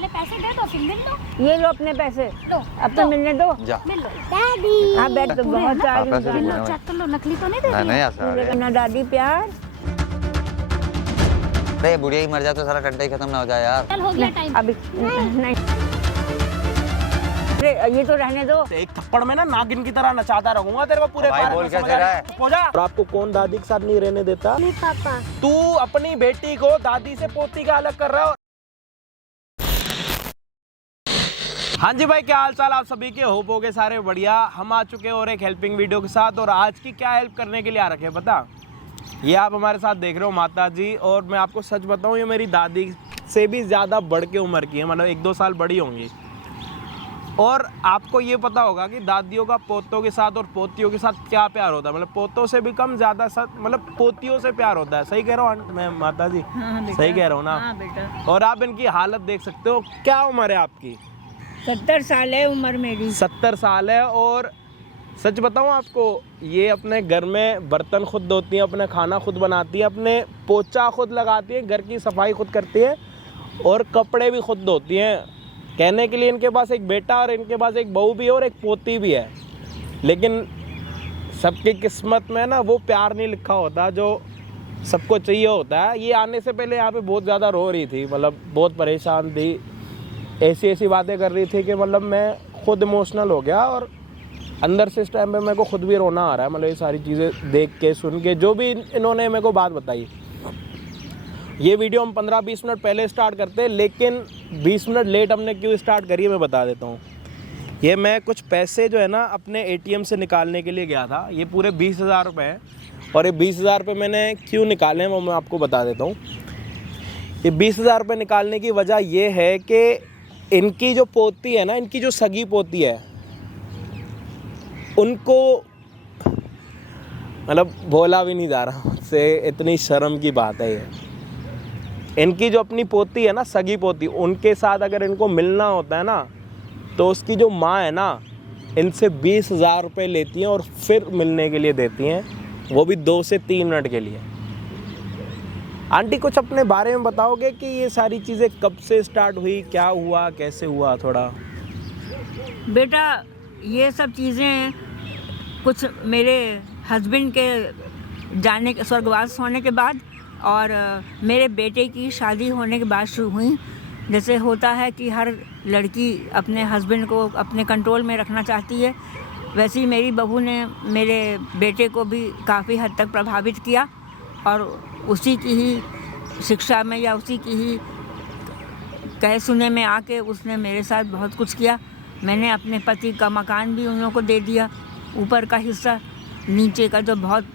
पहले पैसे दे दो फिर मिल लो। ये लो अपने पैसे, लो अब तो मिलने दो। जा मिल लो। दादी हाँ बैठ तो बहुत सारे पैसे इंसान देना हैं। चेक कर लो, नकली तो नहीं दे नहीं रही नहीं है? ऐसा मुझे करना दादी प्यार। अरे बुढ़िया ही मर जाए तो सारा टंटा ही खत्म ना हो जाए यार। चल हो गया टाइम। अभी नहीं, अरे ये तो रहने दो। एक थप्पड़ में ना नागिन की तरह नचाता रहूंगा तेरे को पूरे भाई पार्क बोल में, कैसे समझ आ रहा रहा है? है? हो जा। और आपको कौन दादी के साथ नहीं रहने देता? नहीं पापा। तू अपनी बेटी को दादी से पोती का अलग कर रहा हो। हाँ जी भाई, क्या हाल चाल आप सभी के, होप होगे सारे बढ़िया। हम आ चुके हैं और एक हेल्पिंग वीडियो के साथ। और आज की क्या हेल्प करने के लिए आ रखे हैं पता? ये आप हमारे साथ देख रहे हो माता जी। और मैं आपको सच बताऊं, ये मेरी दादी से भी ज़्यादा बढ़ के उम्र की है, मतलब 1-2 साल बड़ी होंगी। और आपको ये पता होगा कि दादियों का पोतों के साथ और पोतियों के साथ क्या प्यार होता है। मतलब पोतों से भी कम ज़्यादा मतलब पोतियों से प्यार होता है। सही कह रहा हूँ मैं माता जी? हाँ बेटा, सही कह रहा हूँ ना? हाँ बेटा। और आप इनकी हालत देख सकते हो। क्या उम्र है आपकी? 70 साल है उम्र मेरी। 70 साल है। और सच बताऊँ आपको, ये अपने घर में बर्तन खुद धोती हैं, अपना खाना खुद बनाती हैं, अपने पोछा खुद लगाती हैं, घर की सफाई खुद करती हैं और कपड़े भी खुद धोती हैं। कहने के लिए इनके पास एक बेटा और इनके पास एक बहू भी है और एक पोती भी है। लेकिन सबकी किस्मत में ना वो प्यार नहीं लिखा होता जो सबको चाहिए होता है। ये आने से पहले यहाँ पे बहुत ज़्यादा रो रही थी, मतलब बहुत परेशान थी, ऐसी बातें कर रही थी कि मतलब मैं खुद इमोशनल हो गया। और अंदर से इस टाइम पे मेरे को खुद भी रोना आ रहा है, मतलब ये सारी चीज़ें देख के सुन के, जो भी इन्होंने मेरे को बात बताई। ये वीडियो हम 15-20 मिनट पहले स्टार्ट करते हैं, लेकिन 20 मिनट लेट हमने क्यों स्टार्ट करी है मैं बता देता हूँ। ये मैं कुछ पैसे जो है ना अपने ATM से निकालने के लिए गया था। ये पूरे 20,000 रुपये हैं। और ये 20,000 रुपये मैंने क्यों निकाले हैं वो मैं आपको बता देता हूँ। ये 20,000 रुपये निकालने की वजह ये है कि इनकी जो पोती है ना, इनकी जो सगी पोती है, उनको मतलब बोला भी नहीं जा रहा मुझसे, इतनी शर्म की बात है ये। इनकी जो अपनी पोती है ना, सगी पोती, उनके साथ अगर इनको मिलना होता है ना, तो उसकी जो माँ है ना, इनसे 20,000 रुपये लेती हैं और फिर मिलने के लिए देती हैं, वो भी 2 से 3 मिनट के लिए। आंटी कुछ अपने बारे में बताओगे कि ये सारी चीज़ें कब से स्टार्ट हुई, क्या हुआ, कैसे हुआ? थोड़ा बेटा ये सब चीज़ें कुछ मेरे हस्बैंड के जाने के, स्वर्गवास होने के बाद और मेरे बेटे की शादी होने के बाद शुरू हुई। जैसे होता है कि हर लड़की अपने हस्बैंड को अपने कंट्रोल में रखना चाहती है, वैसे ही मेरी बहू ने मेरे बेटे को भी काफ़ी हद तक प्रभावित किया। और उसी की ही शिक्षा में या उसी की ही कहे सुने में आके उसने मेरे साथ बहुत कुछ किया। मैंने अपने पति का मकान भी उन लोगों को दे दिया, ऊपर का हिस्सा, नीचे का जो बहुत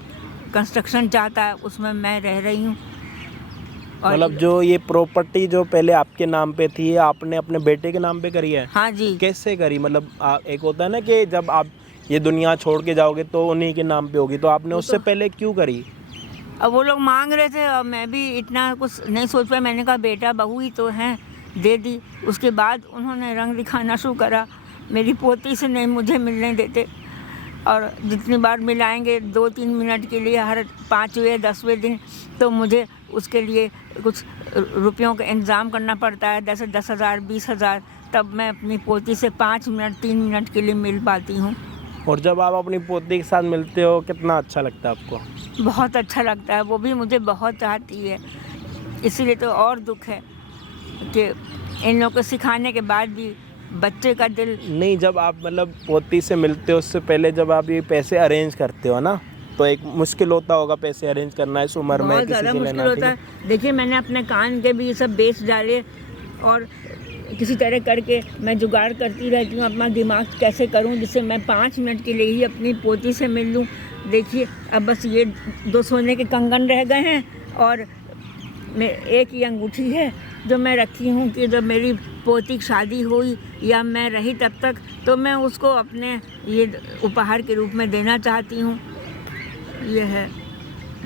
कंस्ट्रक्शन चाहता है उसमें मैं रह रही हूँ। मतलब जो ये प्रॉपर्टी जो पहले आपके नाम पे थी, आपने अपने बेटे के नाम पे करी है? हाँ जी। कैसे करी? मतलब एक होता है ना कि जब आप ये दुनिया छोड़ के जाओगे तो उन्हीं के नाम पे होगी, तो आपने उससे पहले क्यों करी? अब वो लोग मांग रहे थे और मैं भी इतना कुछ नहीं सोच पाया। मैंने कहा बेटा बहू ही तो हैं, दे दी। उसके बाद उन्होंने रंग दिखाना शुरू करा, मेरी पोती से नहीं मुझे मिलने देते। और जितनी बार मिलाएंगे 2-3 मिनट के लिए हर 5वें 10वें दिन, तो मुझे उसके लिए कुछ रुपयों का इंतज़ाम करना पड़ता है, 10,000 20,000, तब मैं अपनी पोती से 5 मिनट 3 मिनट के लिए मिल पाती हूँ। और जब आप अपनी पोती के साथ मिलते हो कितना अच्छा लगता है आपको? बहुत अच्छा लगता है, वो भी मुझे बहुत चाहती है। इसीलिए तो और दुख है कि इन लोगों को सिखाने के बाद भी बच्चे का दिल नहीं। जब आप मतलब पोती से मिलते हो उससे पहले जब आप ये पैसे अरेंज करते हो ना, तो एक मुश्किल होता होगा पैसे अरेंज करना इस उम्र में, बहुत किसी ज़्यादा से मुश्किल लेना। होता है। देखिए मैंने अपने कान के भी ये सब बेच डाले और किसी तरह करके मैं जुगाड़ करती रहती हूँ, अपना दिमाग कैसे करूँ जिससे मैं 5 मिनट के लिए ही अपनी पोती से मिल लूँ। देखिए अब बस ये 2 सोने के कंगन रह गए हैं और एक ही अंगूठी है जो मैं रखी हूँ कि जब मेरी पोती की शादी हुई या मैं रही तब तक, तो मैं उसको अपने ये उपहार के रूप में देना चाहती हूँ। ये है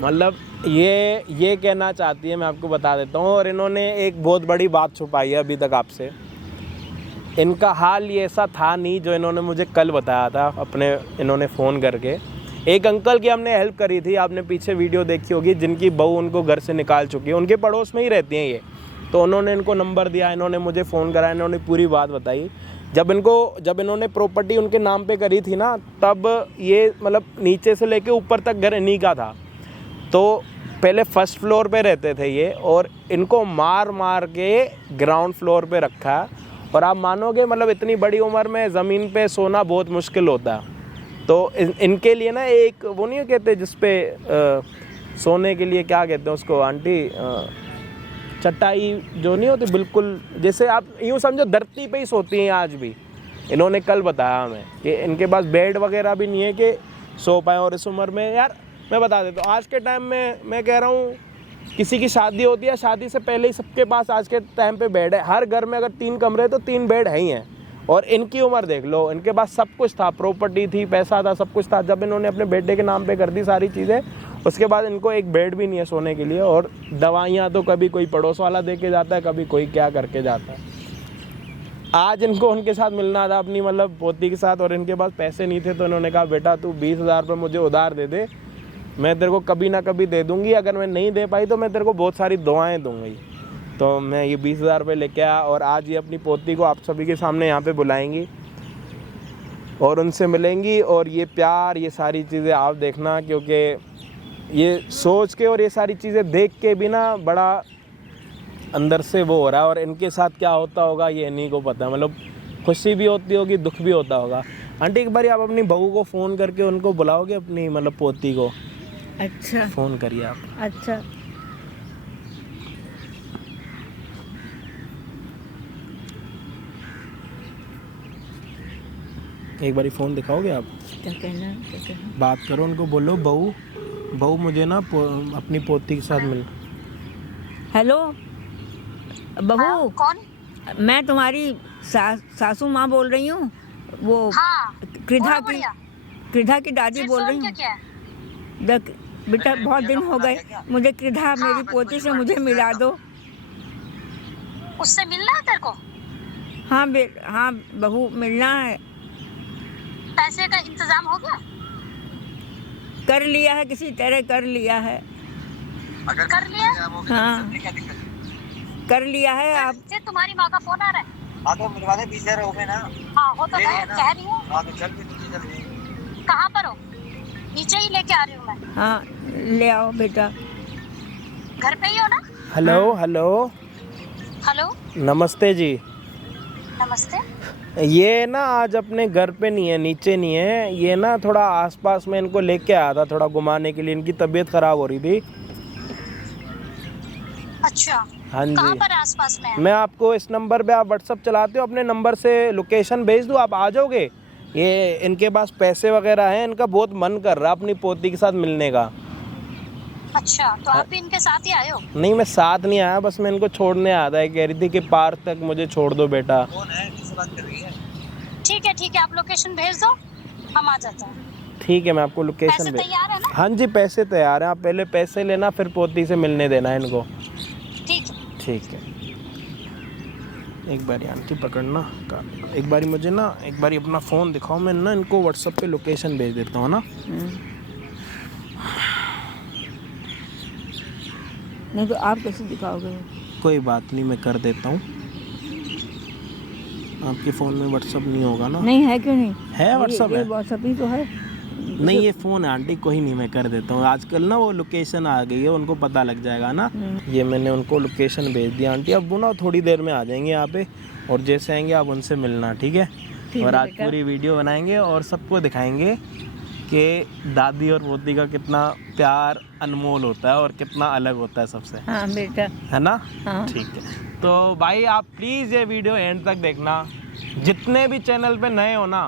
मतलब ये कहना चाहती है, मैं आपको बता देता हूँ। और इन्होंने एक बहुत बड़ी बात छुपाई है अभी तक आपसे। इनका हाल ये ऐसा था नहीं जो इन्होंने मुझे कल बताया था अपने, इन्होंने फ़ोन करके। एक अंकल की हमने हेल्प करी थी, आपने पीछे वीडियो देखी होगी, जिनकी बहू उनको घर से निकाल चुकी है, उनके पड़ोस में ही रहती हैं ये। तो उन्होंने इनको नंबर दिया, इन्होंने मुझे फ़ोन कराया, इन्होंने पूरी बात बताई। जब इन्होंने प्रॉपर्टी उनके नाम पे करी थी ना, तब ये मतलब नीचे से लेके ऊपर तक घर इन्हीं का था। तो पहले फर्स्ट फ्लोर पे रहते थे ये, और इनको मार मार के ग्राउंड फ्लोर पे रखा है। और आप मानोगे मतलब इतनी बड़ी उम्र में ज़मीन पे सोना बहुत मुश्किल होता है। तो इनके लिए ना एक वो नहीं कहते जिसपे सोने के लिए क्या कहते हैं उसको आंटी, चटाई जो नहीं होती बिल्कुल, जैसे आप यूँ समझो धरती पे ही सोती हैं आज भी। इन्होंने कल बताया हमें कि इनके पास बेड वगैरह भी नहीं है कि सो पाए। और इस उम्र में यार मैं बता देता हूँ, आज के टाइम में मैं कह रहा हूँ किसी की शादी होती है, शादी से पहले ही सबके पास आज के टाइम पे बेड है। हर घर में अगर 3 कमरे तो 3 बेड है ही हैं। और इनकी उम्र देख लो, इनके पास सब कुछ था, प्रॉपर्टी थी, पैसा था, सब कुछ था। जब इन्होंने अपने बेटे के नाम पे कर दी सारी चीज़ें, उसके बाद इनको एक बेड भी नहीं है सोने के लिए। और दवाइयाँ तो कभी कोई पड़ोस वाला दे के जाता है, कभी कोई क्या करके जाता है। आज इनको उनके साथ मिलना था, अपनी मतलब पोती के साथ, और इनके पास पैसे नहीं थे। तो इन्होंने कहा बेटा तू 20,000 रुपये मुझे उधार दे दे, मैं तेरे को कभी ना कभी दे दूँगी। अगर मैं नहीं दे पाई तो मैं तेरे को बहुत सारी दुआएँ दूँगी। तो मैं ये 20,000 रुपये लेके आया, और आज ये अपनी पोती को आप सभी के सामने यहाँ पे बुलाएंगी और उनसे मिलेंगी। और ये प्यार, ये सारी चीज़ें आप देखना, क्योंकि ये सोच के और ये सारी चीज़ें देख के भी ना बड़ा अंदर से वो हो रहा है। और इनके साथ क्या होता होगा ये इन्हीं को पता है, मतलब खुशी भी होती होगी, दुख भी होता होगा। आंटी एक बार आप अपनी बहू को फ़ोन करके उनको बुलाओगे, अपनी मतलब पोती को? अच्छा, फ़ोन करिए आप। अच्छा। एक बारी फ़ोन दिखाओगे आप? क्या कहना? बात करो, उनको बोलो बहू मुझे ना अपनी पोती के साथ मिल। हेलो बहू, हाँ, कौन? मैं तुम्हारी सासू माँ बोल रही हूँ, वो हाँ, कृधा की दादी बोल रही हूँ। देख बेटा, बहुत दिन हो गए, मुझे कृधा मेरी पोती से मुझे मिला दो। उससे मिलना है तेरे को? हाँ बहू, मिलना है। पैसे का इंतजाम हो गया? कर लिया है, किसी तरह कर लिया है। कर लिया? हाँ कर लिया है। आप से तुम्हारी माँ का फोन आ रहा है? हाँ तो मिलवा दे 20,000 हो गए ना। हाँ हो तो गए, कह रही हूँ। हाँ तो चल भी तुझे जल्दी। कहाँ पर हो? नीचे ही लेके आ रही हूँ मैं। हाँ ले आओ बेटा। घर पे ही हो ना? हेलो हेलो, हेलो, नमस्ते जी। नमस्ते। ये ना आज अपने घर पे नहीं है, नीचे नहीं है। ये ना थोड़ा आसपास में इनको लेके आया था थोड़ा घुमाने के लिए, इनकी तबीयत खराब हो रही थी। अच्छा, हाँ कहाँ जी, पर आसपास में है? मैं आपको इस नंबर पे, आप व्हाट्सअप चलाते हो, अपने नंबर से लोकेशन भेज दूँ, आप आ जाओगे? ये इनके पास पैसे वगैरह हैं, इनका बहुत मन कर रहा है अपनी पोती के साथ मिलने का। अच्छा, तो आप भी इनके साथ ही आए हो? नहीं, मैं साथ नहीं आया, बस मैं इनको छोड़ने आया था। कह रही थी कि पार्क तक मुझे छोड़ दो बेटा। कौन है, किससे बात कर रही है? ठीक है, आप लोकेशन भेज दो, हम आ जाते हैं। ठीक है, मैं आपको लोकेशन पैसे भेज। तैयार है ना? हाँ जी, पैसे तैयार हैं, आप पहले पैसे लेना, फिर पोती से मिलने देना इनको। ठीक है। ठीक है, एक बारी आंटी पकड़ना, एक बारी मुझे ना एक बारी अपना फ़ोन दिखाओ, मैं ना इनको व्हाट्सएप पे लोकेशन भेज देता हूँ ना। नहीं तो आप कैसे दिखाओगे? कोई बात नहीं, मैं कर देता हूँ। आपके फ़ोन में व्हाट्सएप नहीं होगा ना? नहीं है, क्यों नहीं है, व्हाट्सएप ये है। व्हाट्सएप ही तो है। नहीं, ये फ़ोन है आंटी, कोई नहीं, मैं कर देता हूँ। आजकल ना वो लोकेशन आ गई है, उनको पता लग जाएगा ना। ये मैंने उनको लोकेशन भेज दिया आंटी, अब वो ना थोड़ी देर में आ जाएंगे यहाँ पे, और जैसे आएंगे आप उनसे मिलना, ठीक है? और आज पूरी वीडियो बनाएंगे और सबको दिखाएंगे कि दादी और पोती का कितना प्यार अनमोल होता है और कितना अलग होता है सबसे। हाँ बेटा, है ना? हाँ। ठीक है, तो भाई आप प्लीज़ ये वीडियो एंड तक देखना। जितने भी चैनल पे नए हो ना,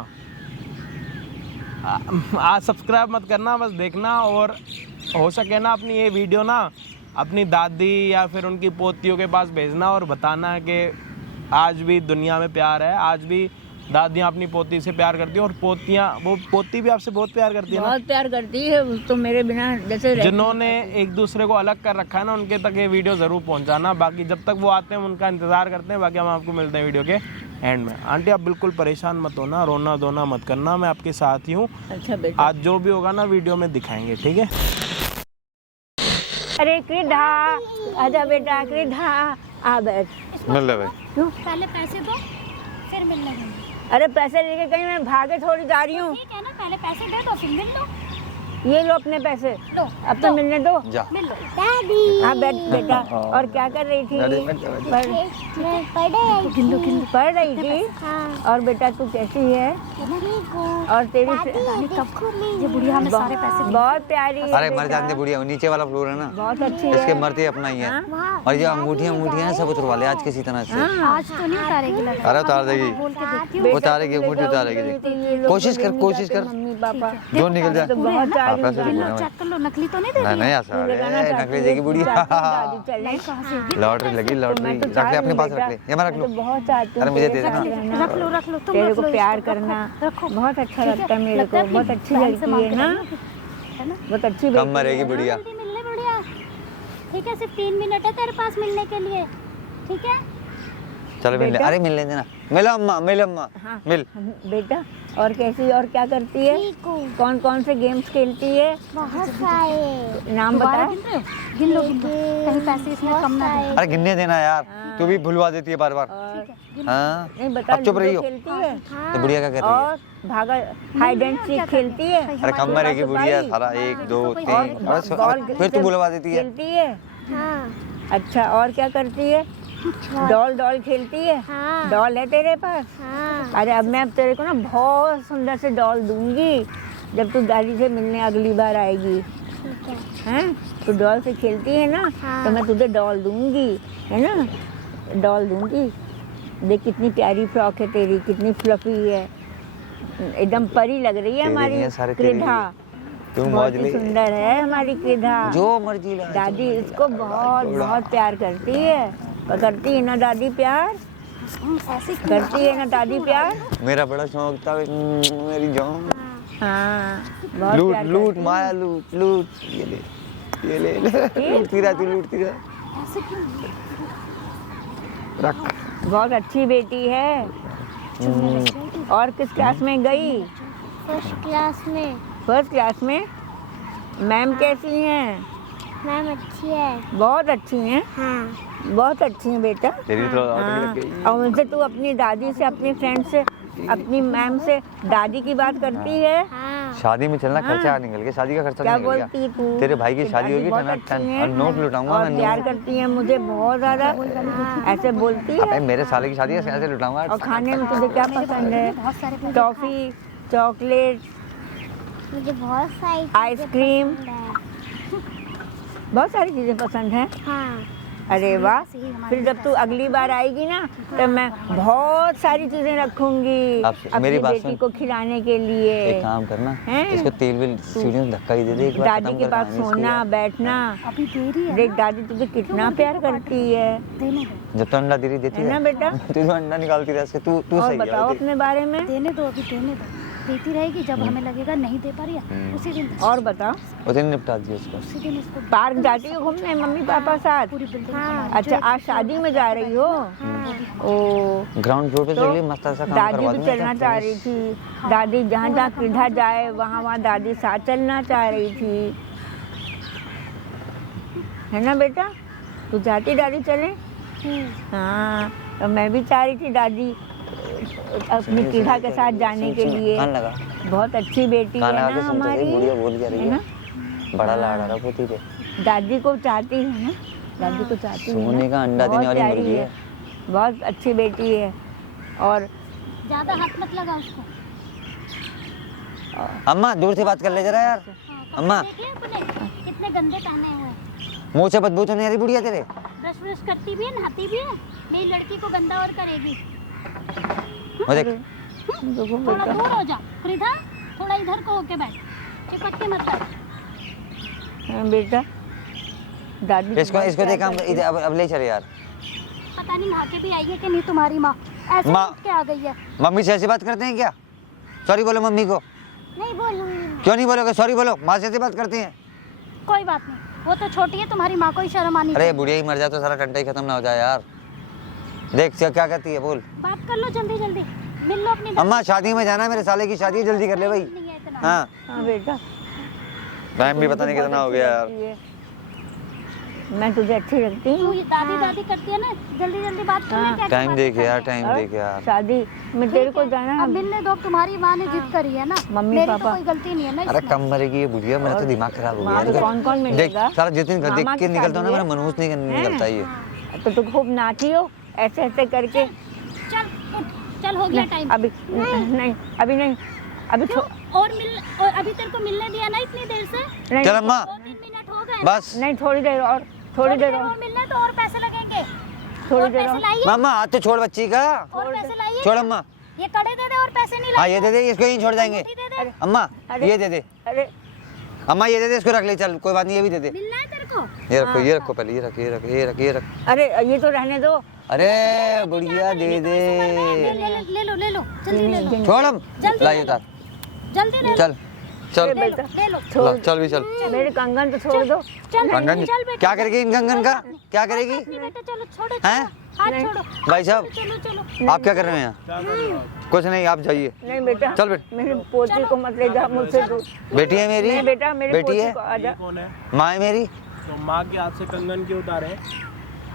आज सब्सक्राइब मत करना, बस देखना। और हो सके ना अपनी ये वीडियो ना अपनी दादी या फिर उनकी पोतियों के पास भेजना और बताना कि आज भी दुनिया में प्यार है, आज भी दादियाँ अपनी पोती से प्यार करती हैं, और वो पोती भी आपसे बहुत प्यार करती है ना। बहुत प्यार करती है वो तो, मेरे बिना जैसे जिन्होंने एक दूसरे को अलग कर रखा है ना, उनके तक ये वीडियो ज़रूर पहुंचाना। बाकी जब तक वो आते हैं उनका इंतज़ार करते हैं। बाकी हम आपको मिलते हैं वीडियो के एंड में। आंटी आप बिल्कुल परेशान मत होना, रोना धोना मत करना, मैं आपके साथ ही हूँ। अच्छा बेटा, आज जो भी होगा ना वीडियो में दिखाएंगे, ठीक है? अरे कृधा आजा बेटा, कृधा आ बैठ। मिल ले भाई। क्यों? पहले पैसे दो फिर मिलने देंगे। अरे पैसे लेके कहीं मैं भागे थोड़ी जा रही हूँ। ठीक है ना, पहले पैसे दे दो फिर मिल लो। ये लो अपने पैसे, लो अब तो मिलने दो। जा मिल लो। हाँ बैठ बेटा। और क्या कर रही थी? पढ़ रही थी। और बेटा तू कैसी है? और तेरी ये बुढ़िया हमें सारे पैसे दे। बहुत प्यारी है अरे मर बेटा। जाते बुढ़िया, वो नीचे वाला फ्लोर है ना, बहुत अच्छी है। इसके मरते अपना ही है। हाँ? और ये अंगूठियां हैं सब उतरवा ले आज किसी तरह से। हाँ। आज तो नहीं उतारेगी लग रहा। अरे उतार देगी, बोल के देखती हूँ। उतारेगी अंगूठी उतारेगी। देख कोशिश कर, कोशिश कर, मम्मी पापा जो निकल जाए। तो बहुत सारी पैसे है ना। दे। चेक कर लो, नकली तो नहीं दे नहीं रही। नहीं ऐसा नकली देगी बुढ़िया। लॉटरी लगी, लॉटरी रख ले अपने पास, रख ले, ये मैं रख लूं। बहुत चाहती हूँ अरे मुझे दे तेरे देना। साथ रहना। रख लो रख लो, तुम तेरे रख को लो प्यार इसको, करना रखो। बहुत अच्छा ठीक लगता है मेरे लगता को। है बहुत कि अच्छी बहन से लड़की मांग है के ना, है ना। बहुत अच्छी कम बेटी मरेगी है। बुढ़िया। जल्दी मिल ले बुढ़िया। ठीक है, सिर्फ 3 मिनट है तेरे पास मिलने के लिए। ठीक है, चलो मिल ले। बेटा। अरे मिल ले देना, मिलो अम्मा, मिलो अम्मा, हाँ। मिल। बेटा और कैसी और क्या करती है? कौन कौन से गेम्स खेलती है? बहुत सारे। नाम दोबारा बता। गिन रहे हो? गिन लो गिन लो, कहीं पैसे इसमें कम ना दे। अरे गिनने देना यार, तू भी भुलवा देती है बार बार। और हाँ नहीं बता। अब चुप रही लूडो हो। खेलती है तो बुढ़िया क्या कर रही है? और भागा हाइड एंड सीक खेलती है। अरे कम मरेगी बुढ़िया सारा, 1 2 और 3। बॉल फिर तू बुलवा देती है। खेलती है। हाँ अच्छा और क्या करती है? डॉल खेलती है। हाँ डॉल है तेरे पास? हाँ। अरे अब मैं तेरे को ना बहुत सुंदर से डॉल दूंगी जब तू दादी से मिलने अगली बार आएगी। ठीक है। हैं? तू डॉल से खेलती है ना, हाँ। तो मैं तुझे डॉल दूंगी, है ना? डॉल दूंगी। देख कितनी प्यारी फ्रॉक है तेरी, कितनी फ्लफी है, एकदम परी लग रही है तेरे हमारी लिए सारे तेरे क्रीधा। तू बहुत मौज ही ले, सुंदर है हमारी क्रीधा। जो मर्जी ला। दादी इसको बहुत बहुत प्यार करती है। और करती है ना दादी प्यार? ऐसे करती है ना दादी प्यार? मेरा बड़ा शौक था मेरी जान। हाँ बहुत लूट प्यार लूट करती है। माया लूट लूट, ये ले ये ले लूटती रह तू, लूटती रह। ऐसे क्यों? रख। बहुत अच्छी बेटी है। और किस क्लास में गई? फर्स्ट क्लास में। फर्स्ट क्लास में। मैम कैसी हैं? मैम अच्छी है। बहुत अच्छी हैं। हाँ बहुत अच्छी हैं बेटा। तेरी तो हाँ। लग गई। और उनसे तू अपनी दादी से, अपनी फ्रेंड से, अपनी मैम से दादी की बात करती है? हाँ। शादी में चलना, हाँ। खर्चा निकल गया, शादी का खर्चा क्या निकल गया। बोलती तू? तेरे भाई की कि शादी दादी होगी बहुत टन अच्छी टन, हैं। और नोट लुटाऊंगा और मैं, प्यार नोट। करती है मुझे बहुत ज्यादा। ऐसे बोलती अबे है। मेरे साले की शादी है, कैसे लुटाऊंगा? और खाने में तुझे क्या पसंद है? बहुत सारे पैसे टॉफी, चॉकलेट, मुझे बहुत सारी आइसक्रीम, पसंद है। बहुत सारी चीजें पसंद हैं। हाँ। अरे वाह। फिर जब तू अगली बार आएगी ना, तो मैं बहुत सारी चीजें रखूंगी अब अपनी मेरी बात बेटी सुन। को खिलाने के लिए। एक काम करना, हैं? इसको तेल वेल सीढ़ियों से धक्का ही दे दे एक बार, दादी खत्म के कर पास कहानी इसकी सोना यार। बैठना। अभी देरी है देख दादी तुझे कितना प्यार करती है, देने दो, जब तो अंडा दे रही देती है ना बेटा? तू तो अंडा निकालती रह, तू और सही बताओ है। अपने बारे में। देने दो, अभी देने दो। देती रहेगी, जब हमें लगेगा नहीं दे पा रही है उसी दिन और बताओ उसे निपटा दिया उसको। उसी दिन इसको पार्क जाती हो घूमने मम्मी पापा साथ? पूरी बिल्डिंग हाँ। अच्छा आज शादी में जा रही हो? ओ ग्राउंड फ्लोर पे तो चलिए, मस्त सा काम दादी करवा भी दूंगा। चलना चाह रही थी। दादी जहाँ जहाँ किधर जाए वहाँ वहाँ दादी साथ चलना चाह रही थी, है ना बेटा? तू चाहती दादी चले? हाँ तो मैं भी चाह रही थी दादी अपनी किधा के साथ जाने के लिए। कान लगा, बहुत अच्छी बेटी है कान लगा ना के सुन तो हमारी, सही, बुढ़िया बोल क्या रही है ना? है। बड़ा लाड़ आ रहा पोती पे। दादी को चाहती है ना, दादी को चाहती है ना? सोने का अंडा देने बहुत वाली प्यारी मुर्गी है। बहुत अच्छी बेटी है। और ज्यादा हाथ मत लगा उसको। अम्मा दूर से बात कर ले जरा यार। हाँ, अम्मा। देखिए अपने कितने गंदे पहने हुए हैं। मुँह से बदबू तो नहीं आ रही बुढ़िया तेरे? ब्रश ब्रश करती भी है, नहाती भी है। मेरी लड़की को गंदा और करेगी। वो देख, देखो थोड़ा बेटा, दूर हो जा प्रीधा, थोड़ा इधर को होके बैठ, चिपक के मत बैठ। हाँ, बेटा दादी इसको बहुत इसको प्यार देख, करती है। अब ले चले यार। पता नहीं नहा के भी आई है कि नहीं तुम्हारी माँ, ऐसे माँ। उठ के आ गई है। मम्मी से ऐसी बात करते हैं क्या? सॉरी बोलो मम्मी को। नहीं बोलूँगी। क्यों नहीं बोलोगे? सॉरी बोलो, माँ से ऐसी बात करते हैं। कोई बात नहीं, वो तो छोटी है, तुम्हारी माँ को ही शर्म आनी अरे बुढ़िया ही मर जाए तो सारा टंटा ही खत्म ना हो जाए यार। देख क्या कहती है, बोल। बात कर लो जल्दी जल्दी, मिल लो अपनी अम्मा शादी में जाना है, मेरे साले की शादी है, जल्दी कर ले भाई। नहीं है इतना। हाँ हाँ बेटा टाइम भी पता नहीं कितना हो गया यार। मैं तुझे अच्छी लगती तू हूँ। ये दादी दादी करती है ना, जल्दी जल्दी बात कर ले, क्या टाइम देख यार, टाइम और देख यार। शादी में तेरे को जाना अब मिलने दो, तुम्हारी माँ ने जिद करी है ना, मम्मी मेरी पापा। तो कोई गलती नहीं है ना अरे इसमें। कम मरेगी ये बुढ़िया, मेरा तो दिमाग खराब हो वहाँ पे गया। कौन-कौन देख मिलेगा? सारा जिस दिन देख मामा के की निकलता हूँ ना, शादी मेरा है। मनहूस नहीं निकलता है ये। तो तू खूब नाची हो ऐसे ऐसे करके। चल उठ, चल हो गया टाइम। अभी नहीं, अभी नहीं, अभी और अभी तेरे को मिलने दिया ना इतनी देर से, नहीं, चल अम्मा 2-3 मिनट हो गए। बस। नहीं, थोड़ी देर और, थोड़ी देर और, मिलने तो और पैसे लगेंगे। थोड़ी और देर पैसे और। लाइए, मामा हाथ तो छोड़ बच्ची का, और पैसे लाइए। छोड़ अम्मा। ये कड़े दे दे और पैसे नहीं हाँ लाइए। ये दे दे, इसको यहीं छोड़ जाएंगे। अंगूठी दे दे। अम्मा अरे। ये दे दे, अरे अम्मा ये दे दे, इसको रख ले, चल कोई बात नहीं, ये भी दे दे। मिलना है तेरे को। ये रखो, ये रखो पहले, ये रख, ये रख, ये रख, ये रख। अरे ये तो रहने दो। अरे बुढ़िया दे दे, ले लो जल्दी ले लो, छोड़ हम, जल्दी ला ले ये लो। तार, जल्दी ले लो, चल चल अरे बेटा, ले लो। ला, चल भी चल। मेरे कंगन तो छोड़ दो। चल कंगन चल बेटा, क्या करेगी इन कंगन का, क्या करेगी? नहीं बेटा, चलो छोड़ो, हैं? हाथ नहीं। छोड़ो। भाई साहब चलो चलो। आप क्या कर रहे हैं यहाँ? कुछ नहीं, आप जाइए। नहीं बेटा, चल बेटा। मेरी पोती को मत ले जा मुझसे दूर। बेटी है मेरी, नहीं बेटा, मेरी बेटी पोती है, को आजा। कौन है? माँ है मेरी। तो माँ के हाथ से कंगन क्यों उतारे?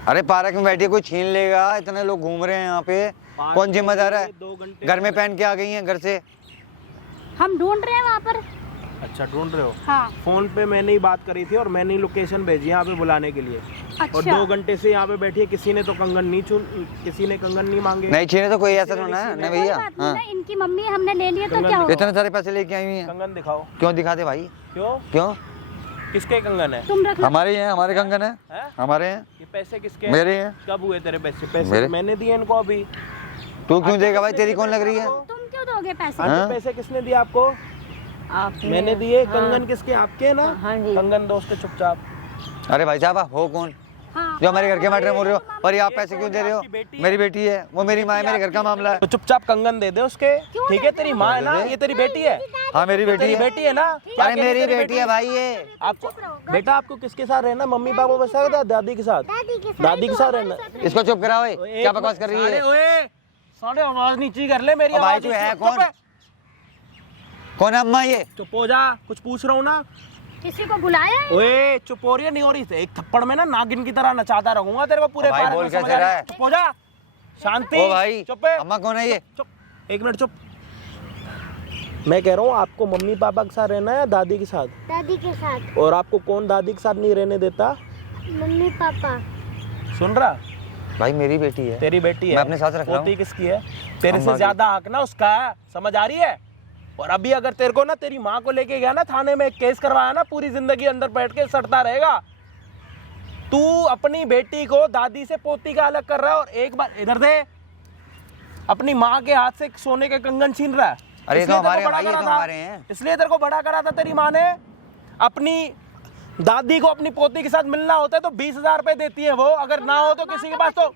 अरे पार्क में बैठी है, कोई छीन लेगा, इतने लोग घूम रहे हैं यहाँ पे, कौन जिम्मेदार है? 2 घंटे घर में पहन के आ गई हैं घर से। हम ढूंढ रहे हैं वहाँ पर। अच्छा ढूंढ रहे हो? हाँ। फोन पे मैंने ही बात करी थी और मैंने ही लोकेशन भेजी यहाँ पे बुलाने के लिए। और अच्छा। 2 घंटे से यहाँ पे बैठी है, किसी ने तो कंगन नहीं किसी ने कंगन नहीं मांगे। नहीं छीने तो कोई ऐसा तो ना है नहीं कोई भैया। बात नहीं हाँ ना, इनकी मम्मी हमने ले लिया तो कंगन क्या होगा? इतने सारे पैसे लेके आई हुई हैं, कंगन दिखाओ। क्यों दिखाते भाई? क्यों? क्यों? किसके कंगन है? तुम रख लो। हमारे ही हैं, हमारे कंगन है, हैं? हमारे हैं, ये पैसे किसके हैं? मेरे हैं। कब हुए तेरे पैसे? पैसे मेरे। मैंने दिए इनको अभी। तू क्यों देगा भाई, तेरी कौन लग रही है? तुम क्यों दोगे पैसे? हाँ, हाँ? तो पैसे किसने दिए आपको? आपने- मैंने दिए। हाँ। कंगन किसके? आपके है ना? हाँ जी। कंगन दोस्त चुपचाप। अरे भाई साहब आप हो कौन हाँ। जो हमारे घर के मैटर बोल रहे हो, और ये आप पैसे क्यों दे रहे हो? आपकी बेटी है। मेरी बेटी है, वो मेरी माँ है, मेरे घर का मामला है। तो चुपचाप कंगन दे दे उसके। ठीक है, तेरी माँ है ना, ये तेरी बेटी है। हाँ मेरी बेटी तेरी है। बेटी है ना? क्या अरे कह रही मेरी तेरी बेटी है भाई ये। आपको बेटा, आपको किसके साथ रहना? मम्मी पापा के साथ या दादी के साथ? दादी के साथ रहना। इसको चुप कराओ, ये एक क्या बकवास कर रही है? साढ़े आवाज नीची कर ले मेरी। और भाई आवाज तू नीची- है चुप कौन? कौन है अम्मा ये? चुप हो जा, कुछ पूछ रहा हूँ ना। किसी को बुलाया है? ओए चुप हो रही है? नहीं हो रही? एक थप्पड़ में ना नागिन की तरह नचाता रहूंगा तेरे को पूरे भाई पार्क बोल में, कैसे समझ आ रहा है? चुप हो जा, शांति। ओ भाई चुप है। अम्मा कौन है ये? चुप, 1 मिनट चुप। मैं कह रहा हूँ आपको मम्मी पापा के साथ रहना है या दादी के साथ? दादी के साथ। और आपको कौन दादी के साथ नहीं रहने देता? Mummy papa. सुन रहा? भाई मेरी बेटी है, तेरी बेटी है। मैं अपने साथ रख रहा हूँ। पोती किसकी है? तेरे अम्मा से की। ज्यादा हक ना उसका है, समझ आ रही है? और अभी अगर तेरे को ना तेरी माँ को लेके गया ना थाने में, केस करवाया ना, पूरी जिंदगी अंदर बैठ के सड़ता रहेगा। तू अपनी बेटी को दादी से पोती का अलग कर रहा है, और एक बार इधर दे, अपनी माँ के हाथ से सोने के कंगन छीन रहा है। अरे ये तो इसलिए तेरे हमारे को बड़ा भाई, ये तो करा था। हमारे हैं। इसलिए तेरे को बड़ा करा था तेरी माँ ने। अपनी दादी को अपनी पोती के साथ मिलना होता है तो 20,000 रुपए देती है वो, अगर ना हो तो किसी के पास तो।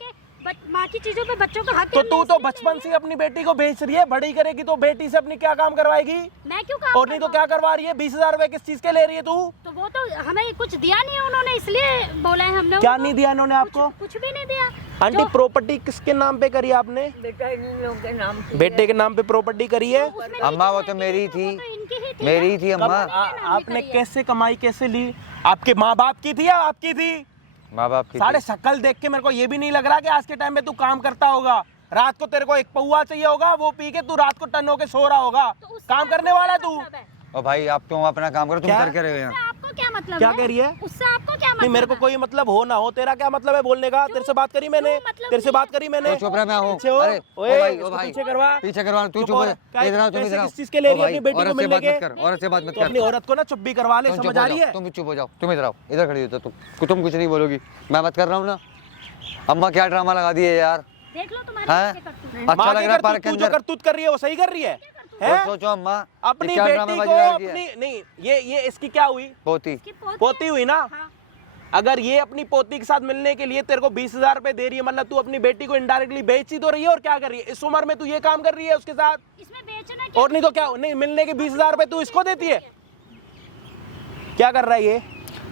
माँ की चीजों पे बच्चों का हक तो है, तू मैं तो इसलिए बचपन से अपनी बेटी को बेच रही है, बड़ी करेगी तो बेटी से अपनी क्या काम करवाएगी? मैं क्यों काम और नहीं तो क्या करवा रही है? 20,000 रुपए किस चीज के ले रही है तू? तो वो तो हमें कुछ दिया नहीं है उन्होंने, इसलिए बोला है हमने। क्या उनको। नहीं दिया इन्होंने आपको? कुछ भी नहीं दिया। आंटी जो- प्रॉपर्टी किसके नाम पे करी आपने? बेटा इन लोगों के नाम से बेटे के नाम पे प्रॉपर्टी करी है? उसमें अम्मा वो तो मेरी थी, तो इनकी ही थी। मेरी थी कब अम्मा। आपने कैसे कमाई, कैसे ली? आपके माँ बाप की थी या आपकी थी? माँ बाप की साढ़े थी। शक्ल देख के मेरे को ये भी नहीं लग रहा कि आज के टाइम में तू काम करता होगा। रात को तेरे को एक पौआ चाहिए होगा, वो पी के तू रात को टन होके सो रहा होगा। तो उससे काम आपको करने क्या वाला तू? मतलब है? और भाई आप क्यों अपना काम करो, तुम क्या? करके रहे हो यहाँ। उससे आपको क्या मतलब क्या है? कह रही है? उससे आपको क्या मतलब नहीं, मेरे को है? कोई मतलब हो ना हो, तेरा क्या मतलब है बोलने का? तेरे से बात करी मैंने, क्यों मतलब तेरे से नहीं बात करी मैंने। तो चुप रहा मैं हूँ। पीछे हो। अरे ओ ओए, भाई, इसको ओ भाई पीछे करवा। पीछे करवा, तू चुप हो जा। क्या- इधर आओ, तुम पैसे इधर आओ। किस चीज के ले रही है ओ अपनी भाई, बेटी को औरत से मिलने बात मत के? कर, औरत से बात मत तो अपनी कर। औरत को ना चुप भी करवा ले, तुम समझ चुप आ हो रही जाओ, है? तुम चुप हो जाओ, तुम इधर आओ, इधर खड़ी हो तुम कुछ नहीं बोलोगी, मैं मत कर रहा हूँ ना। अम्मा क्या ड्रामा लगा दिए यार। देख लो तुम्हारी हैं? क्या करती है। अच्छा माँ लग की रहा है करतूत, पार्क के तू जो अंदर। करतूत कर रही है वो सही कर रही है? और हैं? सोचो अम्मा अपनी ये क्या बेटी ड्रामेबाजी को लगा दिया है। अपनी नहीं, ये इसकी क्या हुई? पोती। इसकी पोती पोती हुई ना? हाँ। अगर ये अपनी पोती के साथ मिलने के लिए तेरे को 20,000 रुपए दे रही है, मतलब तू अपनी बेटी को इनडायरेक्टली बेच ही तो रही है। और क्या कर रही है इस उम्र में? तू ये काम कर रही है उसके साथ? इसमें बेचना क्या? और नहीं तो क्या? नहीं, मिलने के 20,000 रुपए तू इसको देती है? क्या कर रहा है ये?